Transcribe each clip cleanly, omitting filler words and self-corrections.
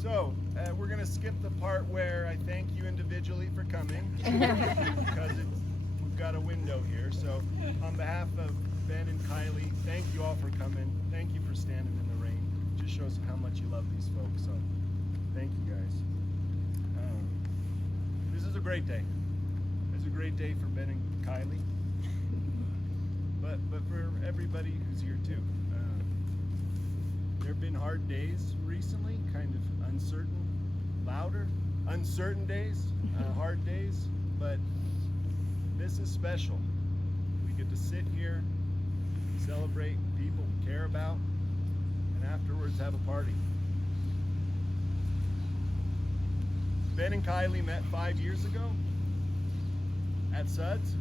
So, we're going to skip the part where I thank you individually for coming because we've got a window here. So, on behalf of Ben and Kylie, thank you all for coming. Thank you for standing in the rain. It just shows how much you love these folks. So, thank you guys. This is a great day. It's a great day for Ben and Kylie, but for everybody who's here too. There have been hard days recently, kind of uncertain days, hard days, but this is special. We get to sit here, celebrate people we care about, and afterwards have a party. Ben and Kylie met 5 years ago at Suds.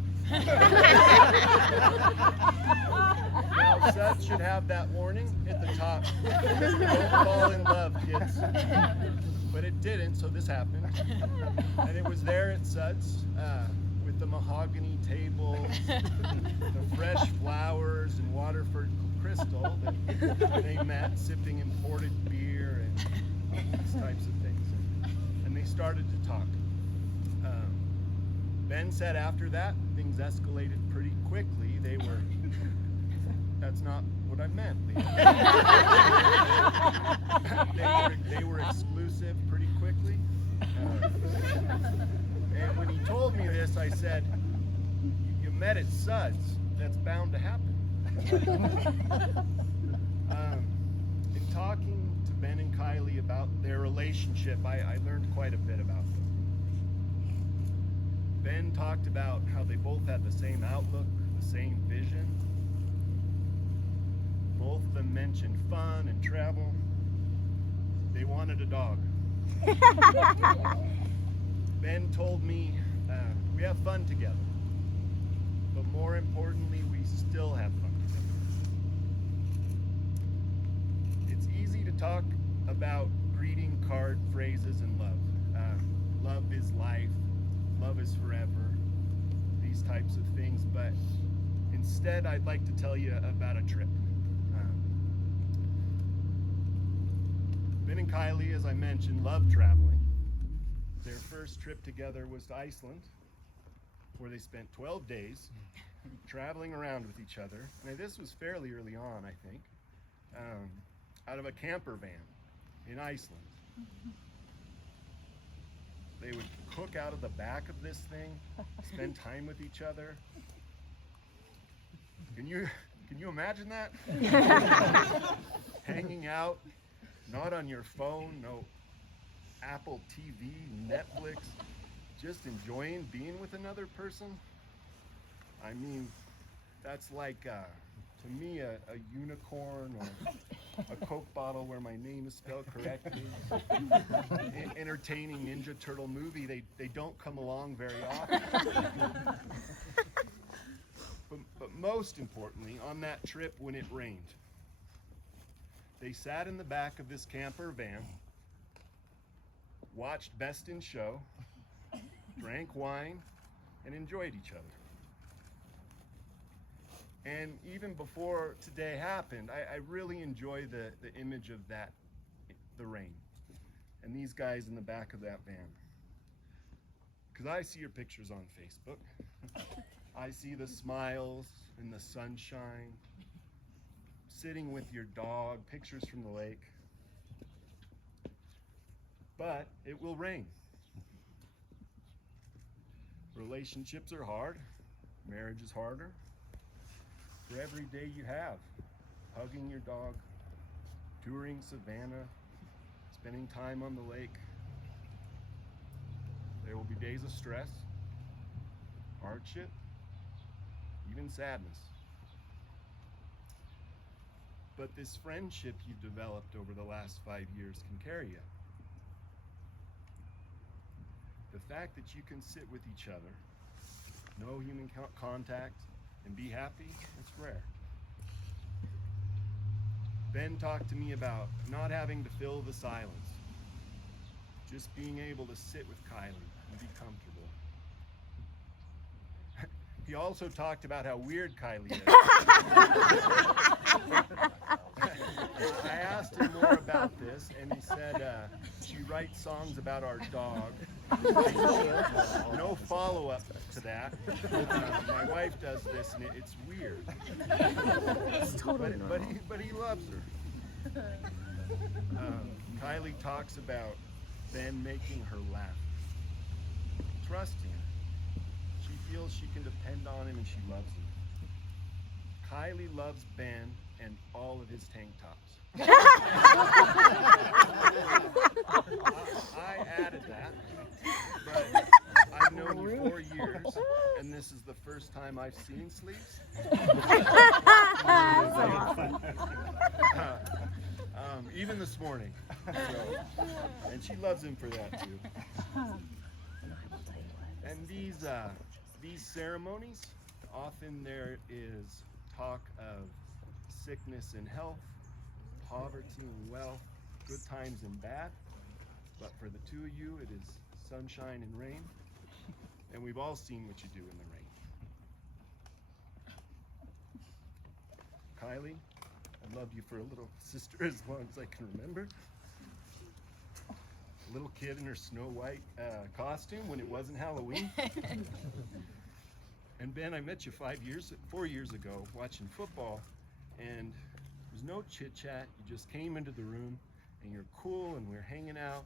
Now, Suds should have that warning at the top. Don't fall in love, kids. But it didn't, so this happened. And it was there at Suds with the mahogany tables, the fresh flowers and Waterford crystal that they met sipping imported beer and these types of things. And they started to talk. Ben said after that, things escalated pretty quickly. That's not what I meant, Leah. They were exclusive pretty quickly. And when he told me this, I said, you met at Suds. That's bound to happen. In talking to Ben and Kylie about their relationship, I learned quite a bit about them. Ben talked about how they both had the same outlook, the same vision. Both of them mentioned fun and travel. They wanted a dog. Ben told me we have fun together, but more importantly, we still have fun together. It's easy to talk about greeting card phrases and love. Love is life. Love is forever, these types of things, but instead I'd like to tell you about a trip. Ben and Kylie, as I mentioned, love traveling. Their first trip together was to Iceland, where they spent 12 days traveling around with each other. And this was fairly early on, I think, out of a camper van in Iceland. They would cook out of the back of this thing, spend time with each other. Can you imagine that? Hanging out, not on your phone, no Apple TV, Netflix, just enjoying being with another person. I mean, that's like, to me, a unicorn or a Coke bottle where my name is spelled correctly. Entertaining Ninja Turtle movie, they don't come along very often. But most importantly, on that trip when it rained, they sat in the back of this camper van, watched Best in Show, drank wine, and enjoyed each other. And even before today happened, I really enjoy the image of that, the rain, and these guys in the back of that van. Because I see your pictures on Facebook. I see the smiles and the sunshine, sitting with your dog, pictures from the lake. But it will rain. Relationships are hard. Marriage is harder. For every day you have, hugging your dog, touring Savannah, spending time on the lake. There will be days of stress, hardship, even sadness. But this friendship you've developed over the last 5 years can carry you. The fact that you can sit with each other, no human contact, and be happy, it's rare. Ben talked to me about not having to fill the silence, just being able to sit with Kylie and be comfortable. He also talked about how weird Kylie is. I asked him more about this, and he said she writes songs about our dog. No follow-up to that. My wife does this, and it's weird. It's totally normal. But he loves her. Kylie talks about Ben making her laugh, trusting him. She feels she can depend on him, and she loves him. Kylie loves Ben and all of his tank tops. I added that, but I've known you 4 years, and this is the first time I've seen sleeves. Even this morning. So, and she loves him for that too. And these ceremonies, often there is talk of sickness and health, poverty and wealth, good times and bad. But for the two of you, it is sunshine and rain. And we've all seen what you do in the rain. Kylie, I loved you for a little sister as long as I can remember. A little kid in her Snow White costume when it wasn't Halloween. And Ben, I met you 4 years ago watching football, and there was no chit chat. You just came into the room, and you're cool, and we're hanging out.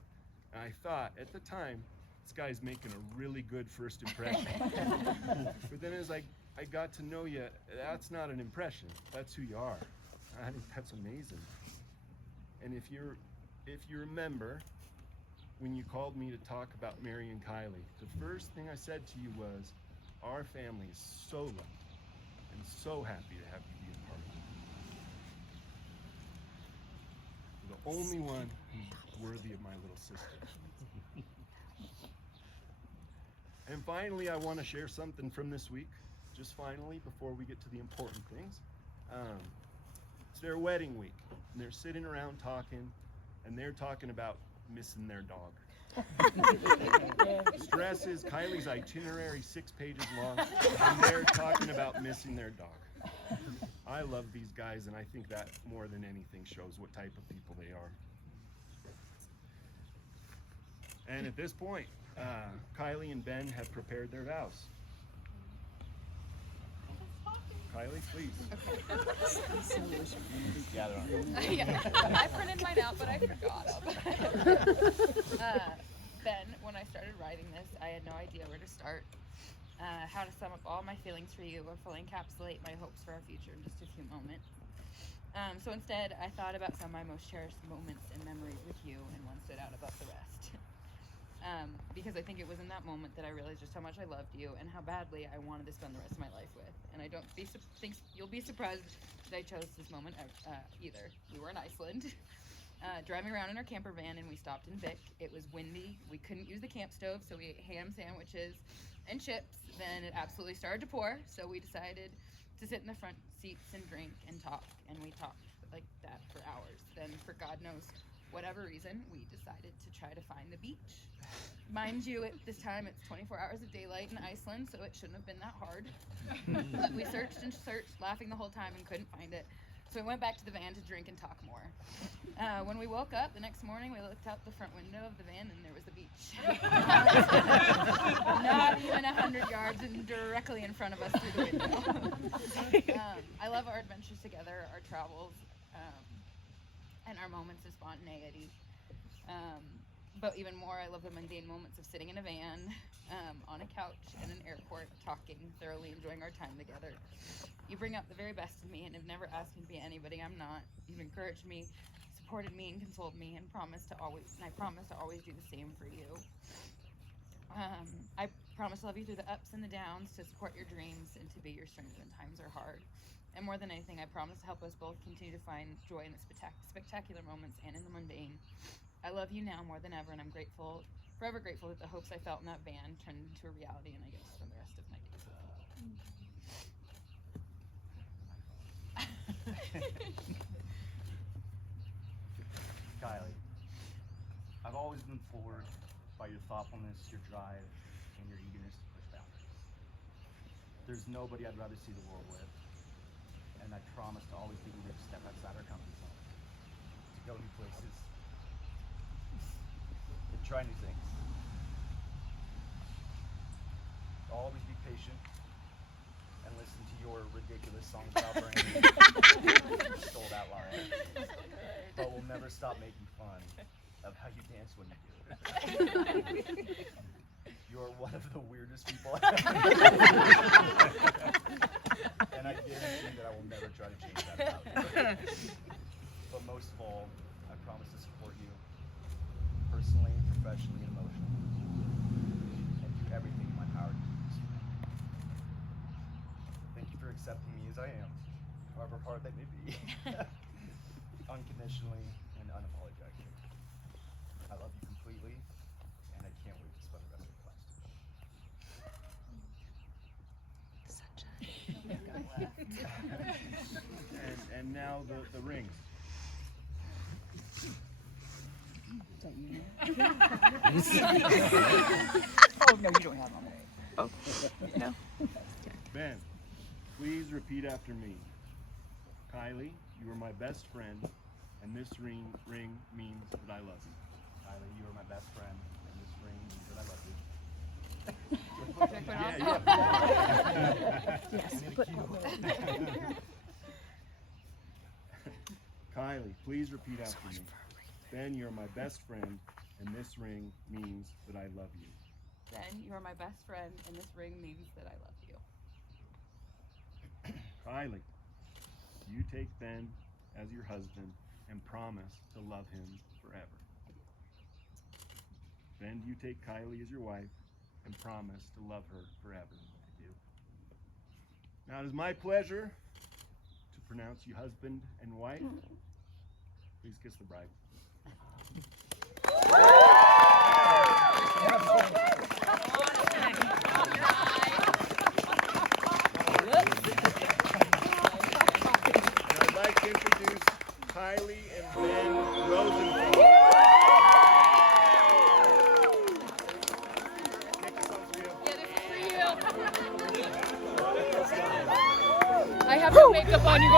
And I thought at the time, this guy's making a really good first impression. But then as I got to know you, that's not an impression. That's who you are. I think that's amazing. And if you remember, when you called me to talk about marrying Kylie, the first thing I said to you was, our family is so loved and so happy to have you be a part of it. You're the only one who's worthy of my little sister. And finally, I want to share something from this week, just finally, before we get to the important things. It's their wedding week, and they're sitting around talking, and they're talking about missing their dog. Stress is Kylie's itinerary 6 pages long, and they're talking about missing their dog. I love these guys, and I think that more than anything shows what type of people they are. And at this point, Kylie and Ben have prepared their vows. Kylie, please. Gather on. Yeah, I printed mine out, but I forgot them. Ben, when I started writing this, I had no idea where to start, how to sum up all my feelings for you, or fully encapsulate my hopes for our future in just a few moments. So instead, I thought about some of my most cherished moments and memories with you, and one stood out above the rest. Because I think it was in that moment that I realized just how much I loved you and how badly I wanted to spend the rest of my life with. And I don't think you'll be surprised that I chose this moment either. We were in Iceland, driving around in our camper van, and we stopped in Vic. It was windy. We couldn't use the camp stove, so we ate ham sandwiches and chips. Then it absolutely started to pour, so we decided to sit in the front seats and drink and talk. And we talked like that for hours. Then, for God knows whatever reason, we decided to try to find the beach. Mind you, at this time it's 24 hours of daylight in Iceland, so it shouldn't have been that hard. But we searched and searched, laughing the whole time, and couldn't find it. So we went back to the van to drink and talk more. When we woke up the next morning, we looked out the front window of the van, and there was the beach. Not even 100 yards and directly in front of us through the window. I love our adventures together, our travels, and our moments of spontaneity. But even more, I love the mundane moments of sitting in a van, on a couch in an airport, talking, thoroughly enjoying our time together. You bring out the very best in me and have never asked me to be anybody I'm not. You've encouraged me, supported me, and consoled me, and I promise to always do the same for you. I promise to love you through the ups and the downs, to support your dreams, and to be your strength when times are hard. And more than anything, I promise to help us both continue to find joy in the spectacular moments and in the mundane. I love you now more than ever, and I'm forever grateful that the hopes I felt in that van turned into a reality, and I get to spend the rest of my days with you. Kylie, I've always been floored by your thoughtfulness, your drive, and your eagerness to push boundaries. There's nobody I'd rather see the world with, and I promise to always be eager to step outside our comfort zone. go new places, and try new things. Always be patient and listen to your ridiculous songs about Brandon. Stole that line. But we'll never stop making fun of how you dance when you do it. You're one of the weirdest people I've ever met. And I guarantee that I will never try to change that about you. But most of all, I promise to support you personally, professionally, and emotionally. And do everything in my power to do this. Thank you for accepting me as I am, however hard that may be. Unconditionally and unapologetically. I love you completely, and I can't wait to spend the rest of the class together. And now the rings. Oh, no, you don't have them. Oh, no. Ben, please repeat after me. Kylie, you are my best friend, and this ring means that I love you. Kylie, you are my best friend, and this ring means that I love you. Yes, but Kylie, please repeat after me. Ben, you're my best friend, and this ring means that I love you. Ben, you are my best friend, and this ring means that I love you. Kylie, you take Ben as your husband and promise to love him forever. Ben, you take Kylie as your wife and promise to love her forever. I do. Now it is my pleasure to pronounce you husband and wife. Please kiss the bride. I'd like to introduce Kylie and Ben Rosenthal. Take this one for you. Yeah, this is for you. I have no makeup on. You go.